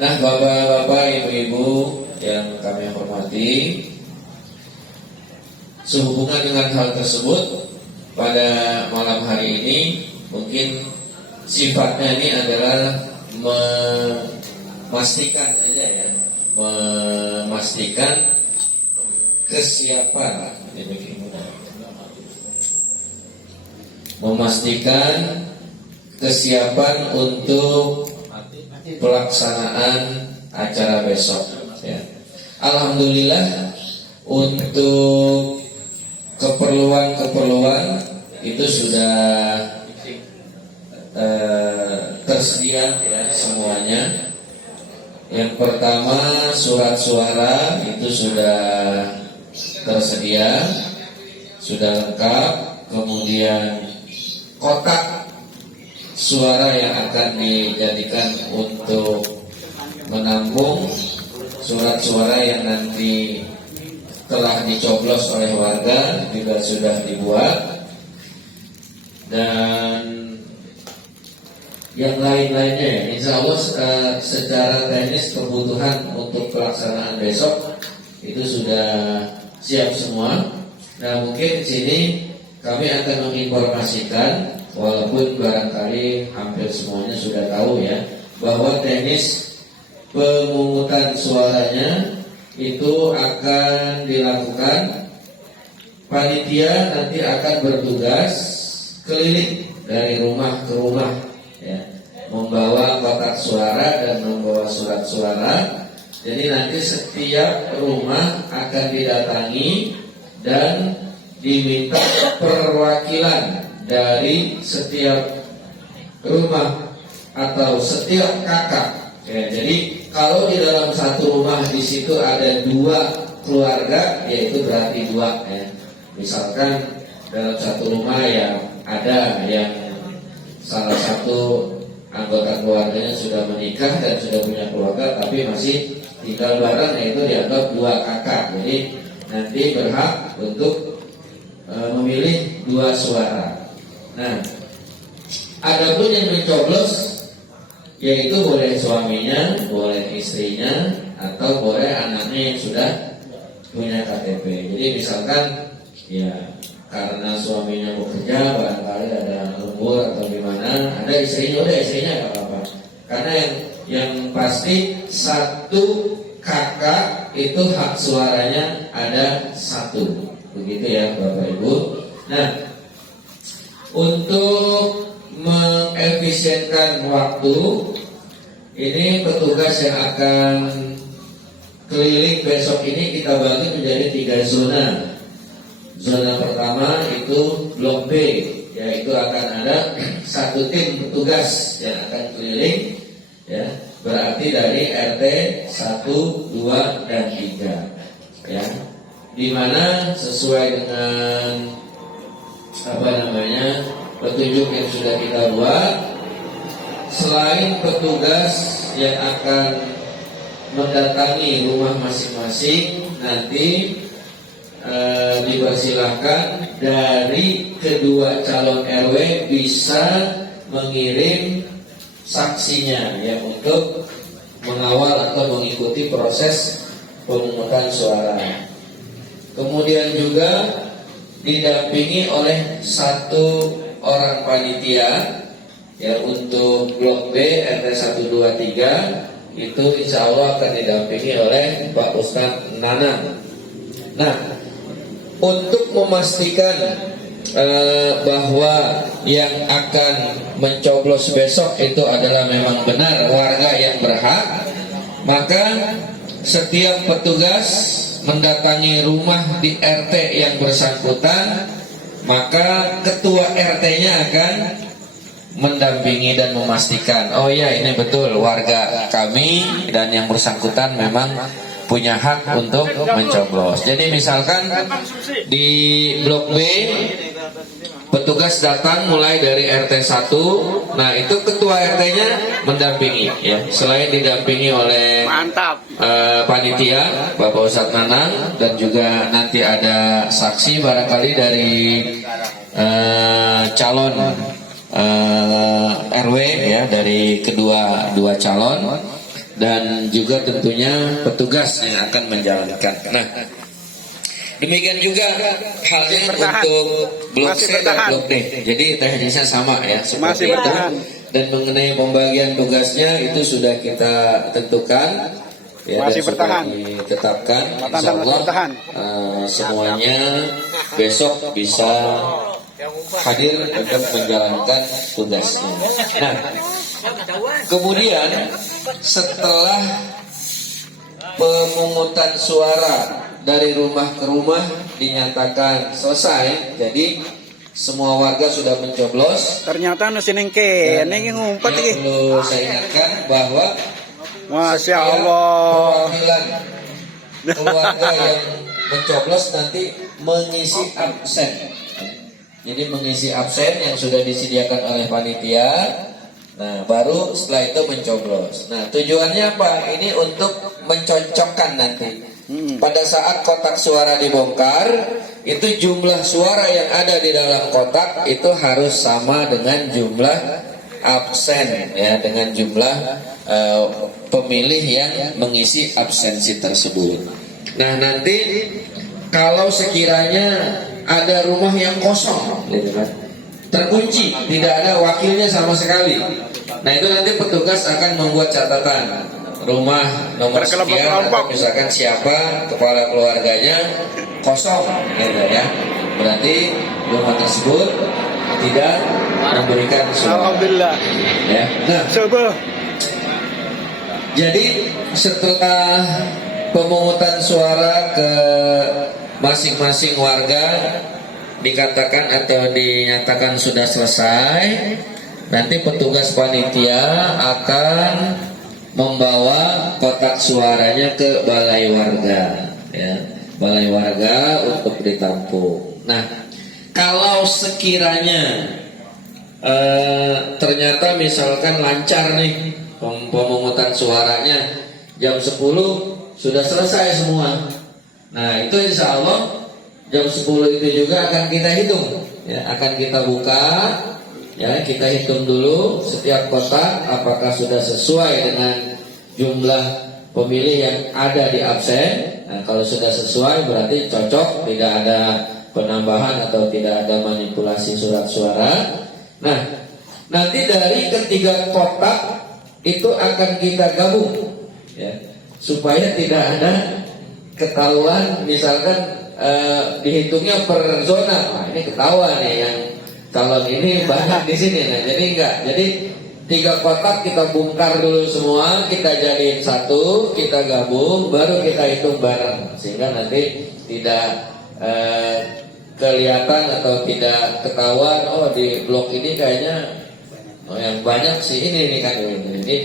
Nah, bapak-bapak, ibu-ibu yang kami hormati, sehubungan dengan hal tersebut, pada malam hari ini mungkin sifatnya ini adalah memastikan aja ya, memastikan kesiapan, memastikan kesiapan untuk pelaksanaan acara besok ya. Alhamdulillah untuk keperluan itu sudah tersedia ya semuanya. Yang pertama, surat suara itu sudah tersedia, sudah lengkap. Kemudian kotak suara yang akan dijadikan untuk menampung surat suara yang nanti telah dicoblos oleh warga juga sudah dibuat, dan yang lain-lainnya insya Allah secara teknis kebutuhan untuk pelaksanaan besok itu sudah siap semua. Nah, mungkin di sini kami akan menginformasikan, walaupun barangkali hampir semuanya sudah tahu ya, bahwa teknis pemungutan suaranya itu akan dilakukan. Panitia nanti akan bertugas keliling dari rumah ke rumah ya, membawa kotak suara dan membawa surat suara. Jadi nanti setiap rumah akan didatangi dan diminta perwakilan dari setiap rumah atau setiap kakak ya. Jadi kalau di dalam satu rumah di situ ada 2 keluarga, yaitu berarti 2 ya. Misalkan dalam satu rumah yang ada yang salah satu anggota keluarganya sudah menikah dan sudah punya keluarga tapi masih tinggal bareng, yaitu dianggap 2 kakak. Jadi nanti berhak untuk memilih 2 suara. Nah, adapun yang mencoblos, yaitu boleh suaminya, boleh istrinya, atau boleh anaknya yang sudah punya KTP. Jadi misalkan ya karena suaminya bekerja, barangkali ada lembur atau gimana, ada istrinya, udah istrinya nggak apa-apa. Karena yang pasti satu kakak itu hak suaranya ada 1, begitu ya Bapak Ibu. Nah, untuk mengefisienkan waktu, ini petugas yang akan keliling besok ini kita bagi menjadi 3 zona. Zona pertama itu Blok B, yaitu akan ada 1 tim petugas yang akan keliling ya, berarti dari RT 1, 2, dan 3 ya, dimana sesuai dengan petunjuk yang sudah kita buat. Selain petugas yang akan mendatangi rumah masing-masing, nanti dipersilahkan dari kedua calon RW bisa mengirim saksinya ya, untuk mengawal atau mengikuti proses pemungutan suara. Kemudian juga didampingi oleh 1 orang panitia ya, untuk Blok B RT 1, 2, 3 itu insya Allah akan didampingi oleh Pak Ustadz Nanang. Nah, untuk memastikan bahwa yang akan mencoblos besok itu adalah memang benar warga yang berhak, maka setiap petugas mendatangi rumah di RT yang bersangkutan, maka ketua RT-nya akan mendampingi dan memastikan, oh ya ini betul warga kami dan yang bersangkutan memang punya hak untuk mencoblos. Jadi misalkan di Blok B petugas datang mulai dari RT 1, nah itu ketua RT-nya mendampingi ya. Selain didampingi oleh panitia Bapak Ustadz Nanang, dan juga nanti ada saksi barangkali dari calon RW ya, dari kedua calon. dan juga tentunya petugas yang akan menjalankan. Nah, demikian juga halnya untuk blok C dan blok D. Jadi teknisnya sama ya, seperti itu. Dan mengenai pembagian tugasnya itu sudah kita tentukan ya, masih dan bertahan, sudah ditetapkan. Insya Allah semuanya besok bisa hadir untuk menjalankan tugasnya. Nah, kemudian setelah pemungutan suara dari rumah ke rumah dinyatakan selesai, jadi semua warga sudah mencoblos. Ternyata nusinengke, neng ngumpet lagi. Perlu saya ingatkan bahwa Masya Allah, perwakilan keluarga yang mencoblos nanti mengisi absen. Jadi mengisi absen yang sudah disediakan oleh panitia. Nah, baru setelah itu mencoblos. Nah, tujuannya apa? Ini untuk mencocokkan nanti. Pada saat kotak suara dibongkar, itu jumlah suara yang ada di dalam kotak itu harus sama dengan jumlah absen, ya, dengan jumlah pemilih yang mengisi absensi tersebut. Nah, nanti kalau sekiranya ada rumah yang kosong, gitu kan, terkunci, tidak ada wakilnya sama sekali. Nah, itu nanti petugas akan membuat catatan rumah nomor sekian, misalkan siapa kepala keluarganya kosong, gitu ya. Berarti rumah tersebut tidak memberikan suara. Alhamdulillah. Ya. Nah, coba. Jadi setelah pemungutan suara ke masing-masing warga dikatakan atau dinyatakan sudah selesai, nanti petugas panitia akan membawa kotak suaranya ke balai warga, ya, balai warga untuk ditampung. Nah, kalau sekiranya ternyata misalkan lancar nih pemungutan suaranya, jam 10 sudah selesai semua. Nah, itu insya Allah jam 10 itu juga akan kita hitung, ya, akan kita buka. Ya, kita hitung dulu setiap kotak apakah sudah sesuai dengan jumlah pemilih yang ada di absen. Nah, kalau sudah sesuai berarti cocok, tidak ada penambahan atau tidak ada manipulasi surat suara. Nah, nanti dari ketiga kotak itu akan kita gabung, ya, supaya tidak ada ketahuan misalkan dihitungnya per zona. Nah, ini ketahuan nih yang calon ini banyak di sini. Nah, jadi enggak. Jadi 3 kotak kita bongkar dulu semua, kita jadiin satu, kita gabung, baru kita hitung bareng, sehingga nanti tidak kelihatan atau tidak ketahuan. Oh, di blok ini kayaknya yang banyak sih ini nih kan. Jadi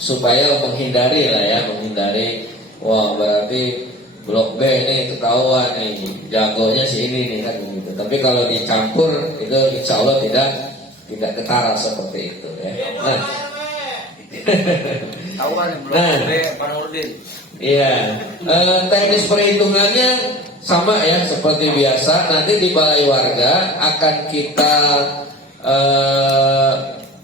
supaya menghindari lah ya, menghindari. Wah, berarti blok B ini ketahuan nih, jagonya si ini nih kan gitu. Tapi kalau dicampur itu insya Allah tidak ketara seperti itu ya. Nah, iya, teknis perhitungannya sama ya seperti biasa. Nanti di balai warga akan kita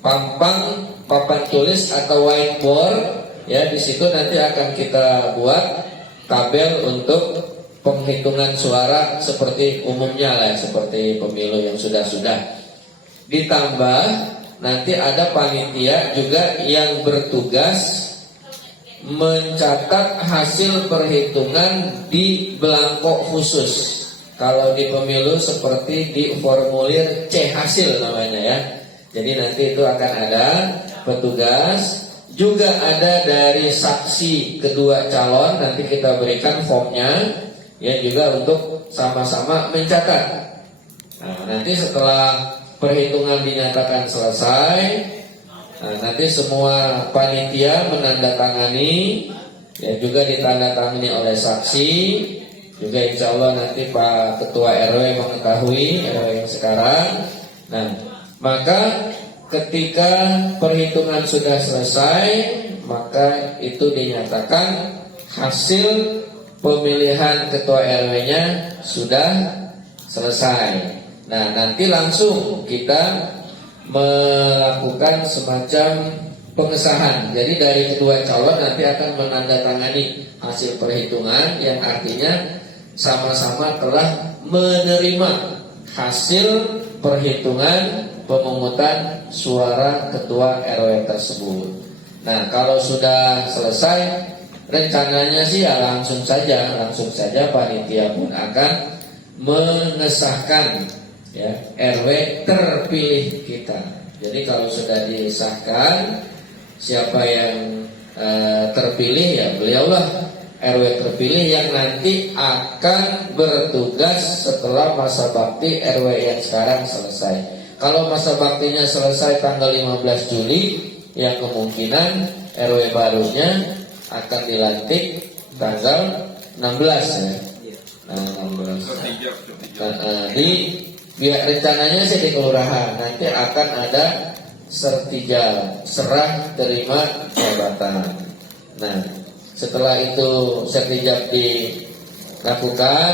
papan tulis atau whiteboard ya. Di situ nanti akan kita buat tabel untuk penghitungan suara seperti umumnya lah, seperti pemilu yang sudah-sudah. Ditambah nanti ada panitia juga yang bertugas mencatat hasil perhitungan di belangko khusus. Kalau di pemilu seperti di formulir C hasil namanya ya. Jadi nanti itu akan ada petugas, juga ada dari saksi kedua calon, nanti kita berikan formnya ya, juga untuk sama-sama mencatat. Nah, nanti setelah perhitungan dinyatakan selesai, nah, nanti semua panitia menandatangani ya, juga ditandatangani oleh saksi. Juga insya Allah nanti Pak Ketua RW mengetahui, RW yang sekarang. Nah, maka ketika perhitungan sudah selesai, maka itu dinyatakan hasil pemilihan ketua RW-nya sudah selesai. Nah, nanti langsung kita melakukan semacam pengesahan. Jadi dari kedua calon nanti akan menandatangani hasil perhitungan yang artinya sama-sama telah menerima hasil perhitungan pemungutan suara ketua RW tersebut. Nah, kalau sudah selesai, rencananya sih ya langsung saja panitia pun akan mengesahkan ya RW terpilih kita. Jadi kalau sudah disahkan siapa yang terpilih ya beliaulah RW terpilih yang nanti akan bertugas setelah masa bakti RW yang sekarang selesai. Kalau masa baktinya selesai tanggal 15 Juli, ya kemungkinan RW barunya akan dilantik tanggal 16 ya. Nah, 16. Rencananya sih di kelurahan nanti akan ada sertijab serah terima jabatan. Nah, setelah itu sertijab dilakukan,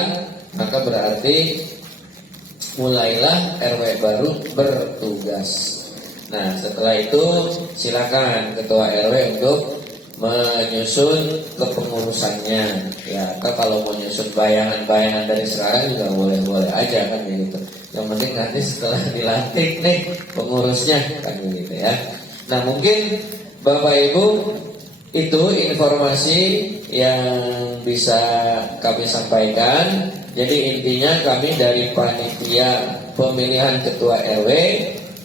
maka berarti mulailah RW baru bertugas. Nah, setelah itu silakan ketua RW untuk menyusun kepengurusannya. Ya, atau kalau mau nyusun bayangan-bayangan dari sekarang juga boleh-boleh aja kan gitu. Yang penting nanti setelah dilantik nih pengurusnya kan gitu ya. Nah, mungkin Bapak Ibu itu informasi yang bisa kami sampaikan. Jadi intinya kami dari panitia pemilihan ketua RW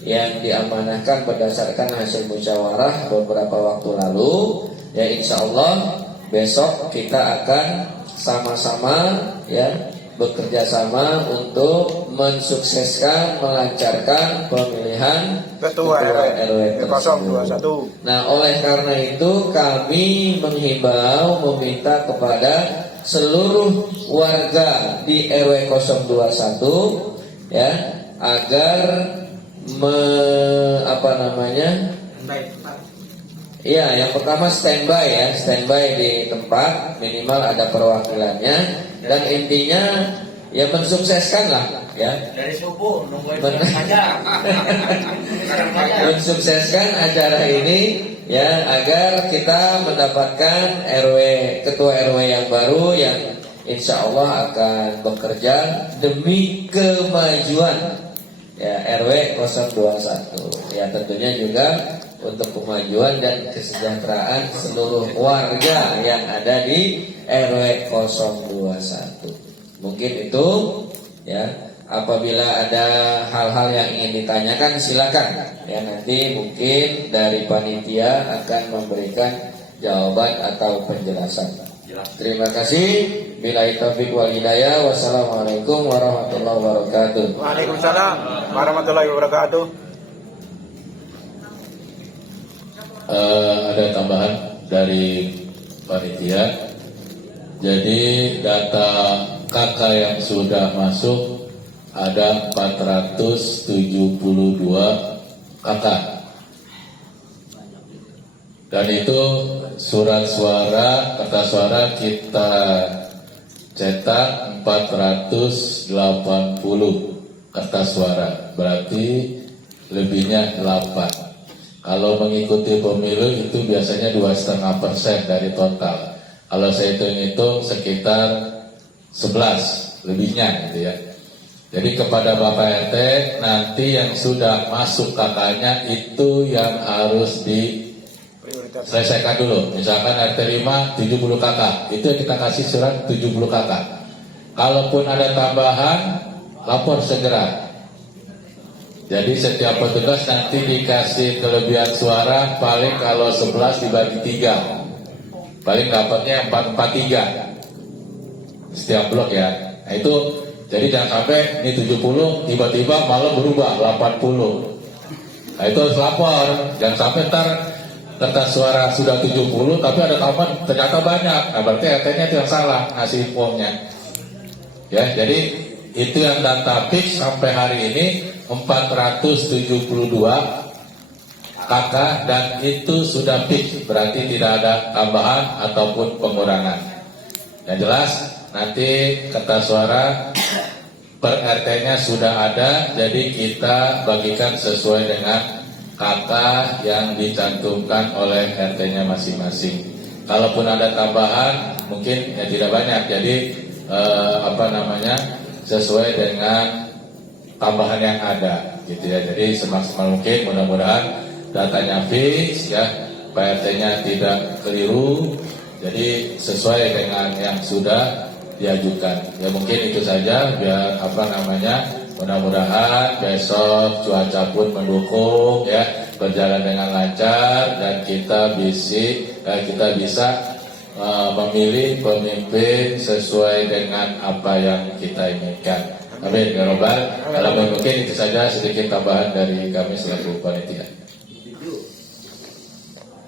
yang diamanahkan berdasarkan hasil musyawarah beberapa waktu lalu, ya insya Allah besok kita akan sama-sama ya bekerja sama untuk mensukseskan, melancarkan pemilihan ketua RW tersebut. Nah, oleh karena itu kami menghimbau, meminta kepada seluruh warga di RW 021 ya agar Iya, yang pertama standby di tempat, minimal ada perwakilannya, dan intinya ya mensukseskan lah ya. Dari subuh nungguin aja. Mensukseskan acara ini ya agar kita mendapatkan ketua RW yang baru yang insya Allah akan bekerja demi kemajuan ya RW 021. Ya tentunya juga untuk kemajuan dan kesejahteraan seluruh warga yang ada di RW 021. Mungkin itu ya. Apabila ada hal-hal yang ingin ditanyakan silakan ya, nanti mungkin dari panitia akan memberikan jawaban atau penjelasan. Terima kasih. Billahi taufiq wal hidayah. Wassalamualaikum warahmatullahi wabarakatuh. Waalaikumsalam warahmatullahi wabarakatuh. Ada tambahan dari panitia. Jadi data kakak yang sudah masuk ada 472 kakak. Dan itu surat suara, kertas suara kita cetak 480 kertas suara. Berarti lebihnya 8. Kalau mengikuti pemilu itu biasanya 2,5% dari total. Kalau saya hitung-hitung sekitar 11 lebihnya gitu ya. Jadi kepada Bapak RT nanti yang sudah masuk kakaknya itu yang harus diselesaikan dulu. Misalkan RT 5 70 kakak, itu kita kasih surat 70 kakak. Kalaupun ada tambahan, lapor segera. Jadi setiap petugas nanti dikasih kelebihan suara, paling kalau 11 dibagi 3, paling dapatnya 443 setiap blok ya. Nah itu, jadi jangan sampai ini 70 tiba-tiba malah berubah 80. Nah itu harus lapor. Jangan sampai ntar kertas suara sudah 70 tapi ada tambahan ternyata banyak. Nah berarti RT-nya itu yang salah ngasih formnya. Ya, jadi itu yang data fix sampai hari ini 472 kakak dan itu sudah fix, berarti tidak ada tambahan ataupun pengurangan. Yang jelas nanti kertas suara per RT-nya sudah ada, jadi kita bagikan sesuai dengan kakak yang dicantumkan oleh RT-nya masing-masing. Kalaupun ada tambahan, mungkin ya tidak banyak. Jadi sesuai dengan tambahan yang ada, gitu ya. Jadi semaksimal mungkin, mudah-mudahan datanya fix, ya, PRT-nya tidak keliru. Jadi sesuai dengan yang sudah diajukan. Ya mungkin itu saja, biar mudah-mudahan besok cuaca pun mendukung, ya, berjalan dengan lancar dan kita bisa memilih pemimpin sesuai dengan apa yang kita inginkan. Amin ya robbal. Kalau mungkin itu saja sedikit tambahan dari kami selaku panitia.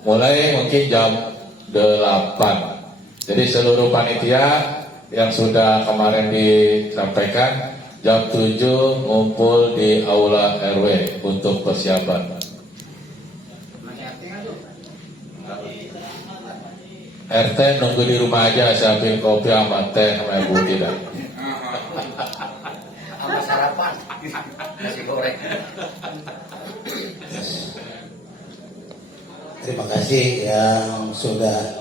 Mulai mungkin jam 8. Jadi seluruh panitia yang sudah kemarin disampaikan jam 7 ngumpul di aula RW untuk persiapan. RT nunggu di rumah aja, siapin kopi sama teh sama ibu tidak. Sama sarapan. Nasi goreng. Terima kasih yang sudah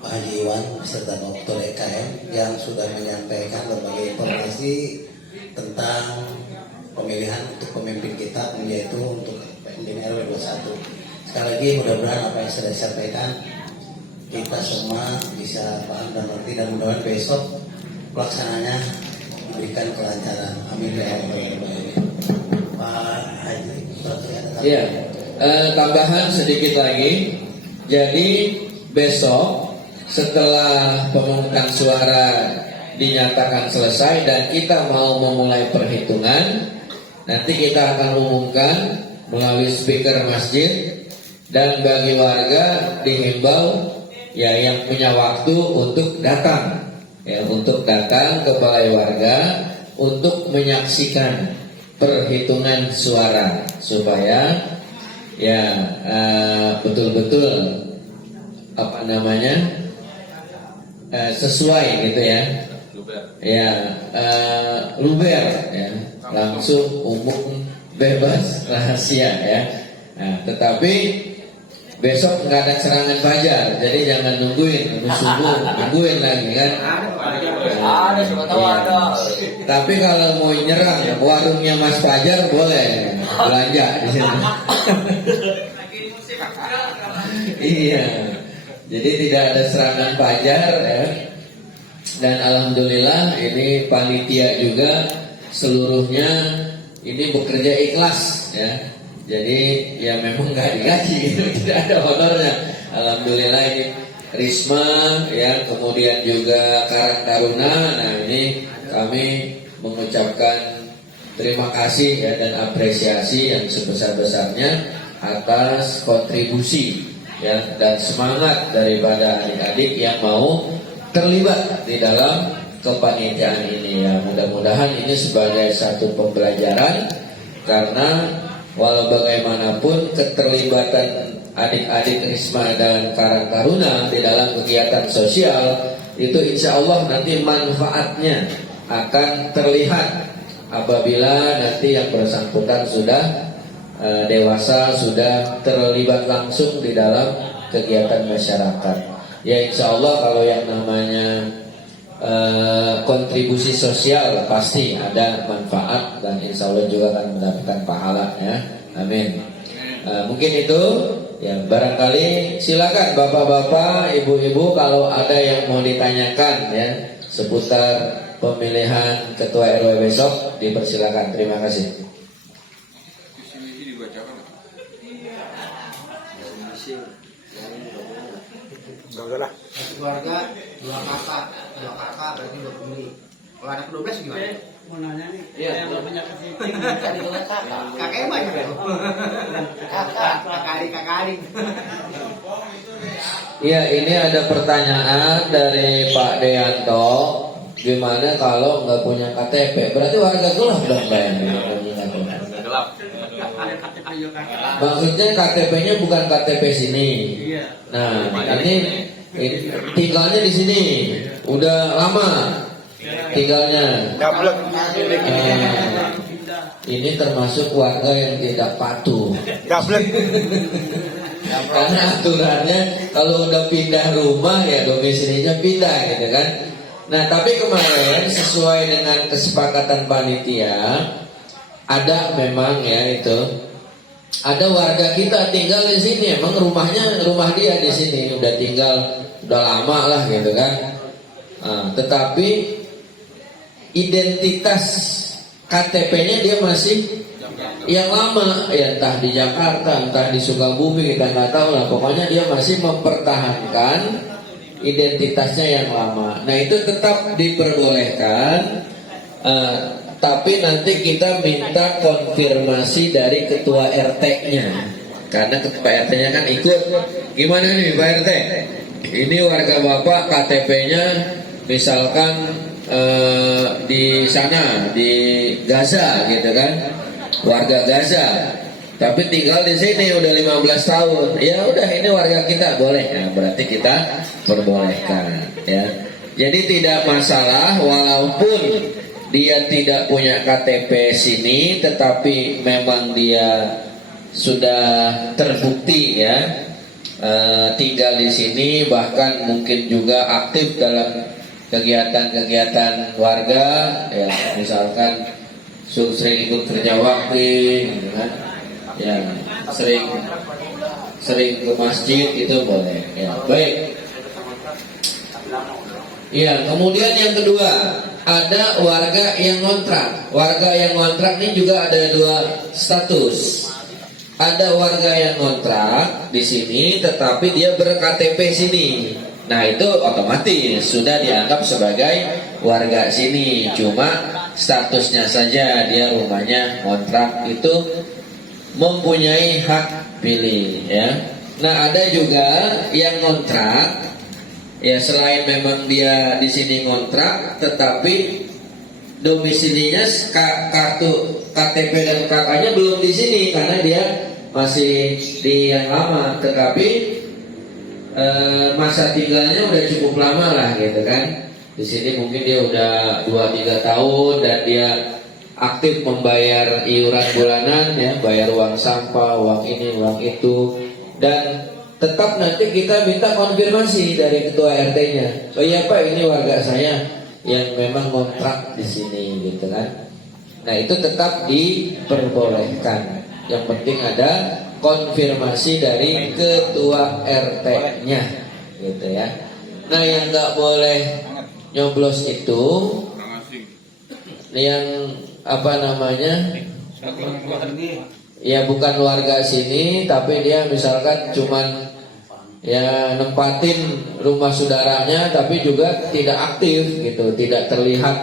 Pak Haji Iwan beserta Dr. EKM yang sudah menyampaikan berbagai informasi tentang pemilihan untuk pemimpin kita, yaitu untuk pemimpin RW 21. Sekali lagi mudah-mudahan apa yang sudah disampaikan kita semua bisa paham dan mengerti, dan mudah-mudahan besok pelaksananya diberikan kelancaran. Amin ya rabbal alamin. Pak Haji. Iya. Tambahan sedikit lagi. Jadi besok setelah pemungutan suara dinyatakan selesai dan kita mau memulai perhitungan, nanti kita akan umumkan melalui speaker masjid, dan bagi warga dihimbau ya yang punya waktu untuk datang, ya, untuk datang ke balai warga untuk menyaksikan perhitungan suara supaya ya betul-betul sesuai gitu ya. Ya luber ya, langsung umum bebas rahasia ya. Nah, tetapi besok nggak ada serangan fajar, jadi jangan nungguin subuh, nungguin lagi kan. Ada, siapa tahu ada. Tapi kalau mau nyerang warungnya Mas Fajar boleh belanja di sini. Iya, jadi tidak ada serangan fajar ya. Dan alhamdulillah ini panitia juga seluruhnya ini bekerja ikhlas ya. Jadi ya memang nggak digaji gitu, tidak ada honornya. Alhamdulillah ini Risma ya, kemudian juga Karang Taruna. Nah ini kami mengucapkan terima kasih ya dan apresiasi yang sebesar-besarnya atas kontribusi ya dan semangat daripada adik-adik yang mau terlibat di dalam kepanitiaan ini ya. Mudah-mudahan ini sebagai satu pembelajaran, karena walau bagaimanapun keterlibatan adik-adik Risma dan Karang Taruna di dalam kegiatan sosial itu insya Allah nanti manfaatnya akan terlihat apabila nanti yang bersangkutan sudah dewasa, sudah terlibat langsung di dalam kegiatan masyarakat. Ya insya Allah kalau yang namanya kontribusi sosial pasti ada manfaat dan insya Allah juga akan mendapatkan pahala ya. Amin. Mungkin itu ya, barangkali silakan bapak-bapak, ibu-ibu kalau ada yang mau ditanyakan ya seputar pemilihan ketua RW besok dipersilakan. Terima kasih. Enggak usah lah. Keluarga dua kakak berarti 2 pemilih. Kalau anak 12 gimana? Mau nanya nih, Iya, yang boleh. banyak sih. Kakaknya banyak ya? Kakak adik. Iya, ini ada pertanyaan dari Pak Deanto. Gimana kalau nggak punya KTP? Berarti warga gelap dong, Pak. Gelap. Ada KTP Yogyakarta. Maksudnya KTP-nya bukan KTP sini. Iya. Nah, ini tinggalnya di sini. Udah lama tinggalnya. Gablek. Pindah. ini termasuk warga yang tidak patuh. Gablek. Karena aturannya kalau udah pindah rumah ya domisilinya pindah gitu kan. Nah tapi kemarin sesuai dengan kesepakatan panitia ada memang ya itu ada warga kita tinggal di sini, emang rumah dia di sini udah tinggal udah lama lah gitu kan. Tetapi identitas KTP-nya dia masih yang lama, ya entah di Jakarta, entah di Sukabumi, kita nggak tahu lah. Pokoknya dia masih mempertahankan identitasnya yang lama. Nah itu tetap diperbolehkan, tapi nanti kita minta konfirmasi dari ketua RT-nya, karena ketua RT-nya kan ikut. Gimana nih Pak RT? Ini warga Bapak KTP-nya misalkan di sana di Gaza gitu kan, warga Gaza, tapi tinggal di sini udah 15 tahun. Ya udah ini warga kita boleh. Nah, berarti kita perbolehkan ya. Jadi tidak masalah walaupun dia tidak punya KTP sini, tetapi memang dia sudah terbukti ya tinggal di sini, bahkan mungkin juga aktif dalam kegiatan-kegiatan warga ya, misalkan sering ikut kerja bakti gitu kan, ya sering ke masjid itu boleh ya. Baik ya, kemudian yang kedua ada warga yang ngontrak. Warga yang ngontrak ini juga ada dua status. Ada warga yang ngontrak di sini tetapi dia ber-KTP sini. Nah itu otomatis sudah dianggap sebagai warga sini. Cuma statusnya saja dia rumahnya ngontrak, itu mempunyai hak pilih ya. Nah ada juga yang ngontrak ya, selain memang dia di sini ngontrak, tetapi domisilinya kartu KTP dan KK-nya belum di sini karena dia masih di yang lama, tetapi masa tinggalnya udah cukup lama lah gitu kan. Di sini mungkin dia udah 2-3 tahun dan dia aktif membayar iuran bulanan ya, bayar uang sampah, uang ini, uang itu, dan tetap nanti kita minta konfirmasi dari ketua RT-nya. Oh iya Pak, ini warga saya yang memang kontrak di sini gitu kan. Nah itu tetap diperbolehkan. Yang penting ada konfirmasi dari ketua RT-nya gitu ya. Nah yang nggak boleh nyoblos itu yang apa namanya, ya bukan warga sini tapi dia misalkan cuman ya nempatin rumah saudaranya tapi juga tidak aktif gitu, tidak terlihat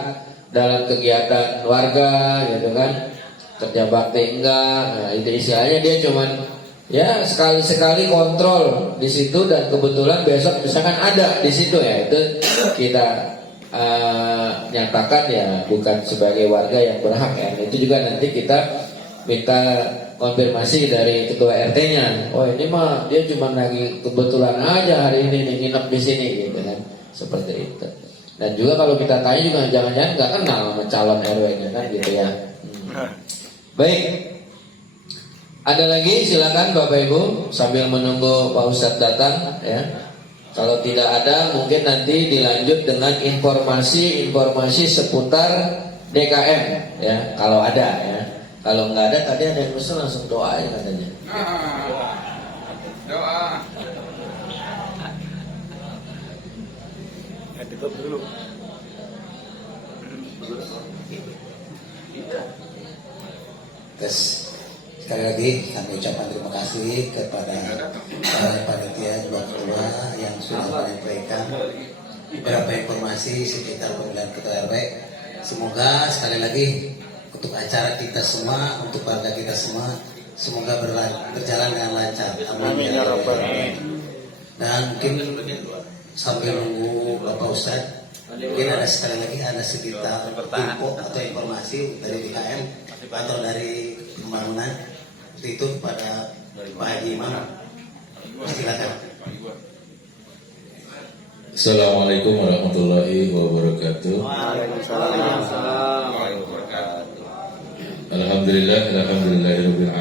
dalam kegiatan warga gitu kan, kerja bakti enggak. Nah itu istilahnya dia cuman ya sekali-sekali kontrol di situ dan kebetulan besok misalkan ada di situ, ya itu kita nyatakan ya bukan sebagai warga yang berhak ya. Itu juga nanti kita minta konfirmasi dari ketua RT-nya. Oh ini mah dia cuma lagi kebetulan aja hari ini nginep di sini gitu kan, seperti itu. Dan juga kalau kita tanya juga jangan-jangan nggak kenal sama calon RW-nya kan gitu ya. Baik, ada lagi silakan Bapak Ibu sambil menunggu Pak Ustadz datang ya. Kalau tidak ada mungkin nanti dilanjut dengan informasi seputar DKM ya, kalau ada ya. Kalau nggak ada, tadi ada yang usul langsung doa aja katanya. Doa. Ya tutup dulu. Terus sekali lagi kami ucapkan terima kasih kepada para panitia juga ketua yang sudah menyampaikan beberapa informasi sekitar pemilihan ketua RW. Semoga sekali lagi untuk acara kita semua, untuk warga kita semua, semoga berjalan dengan lancar. Amin ya rabbal alamin. Dan mungkin sambil nunggu Bapak Ustadz, mungkin ada sekali lagi ada sekitar info atau informasi dari DKM atau dari pembangunan itu pada Pak Haji Imam. Silakan. Assalamualaikum warahmatullahi wabarakatuh. Alhamdulillah, alhamdulillahirabbil alamin.